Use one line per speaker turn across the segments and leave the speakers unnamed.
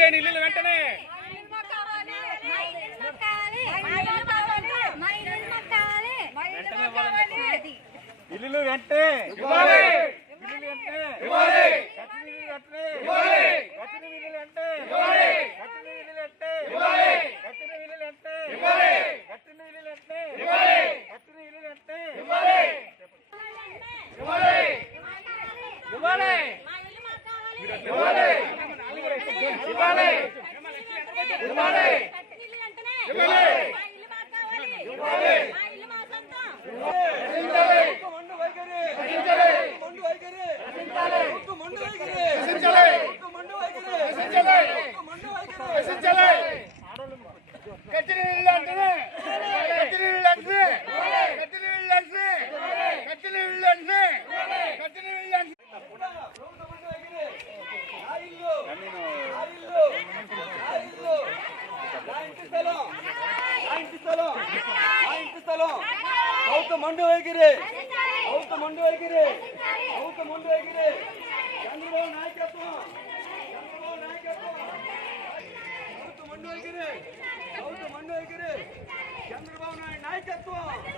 ఇవ్వట్లేదు ఇల్లు వెంటనే.
ఇల్లు వెంటనే
ఇవ్వాలి. ఇవ్వాలి. ఇవ్వాలి. ఇవ్వాలి. வைக்கலாம் கவுத்த மண்டு வைக்கிறே. கவுத்த மண்டு வைக்கிறே. கவுத்த மண்டு வைக்கிறே. சந்திரபாபு நாயக்கத்துவம். சந்திரபாபு நாயக்கத்துவம். கவுத்த மண்டு வைக்கிறே. கவுத்த மண்டு வைக்கிறே. சந்திரபாபு நாயக்கத்துவம்.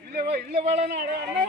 இல்ல இல்ல வேலை அண்ணா.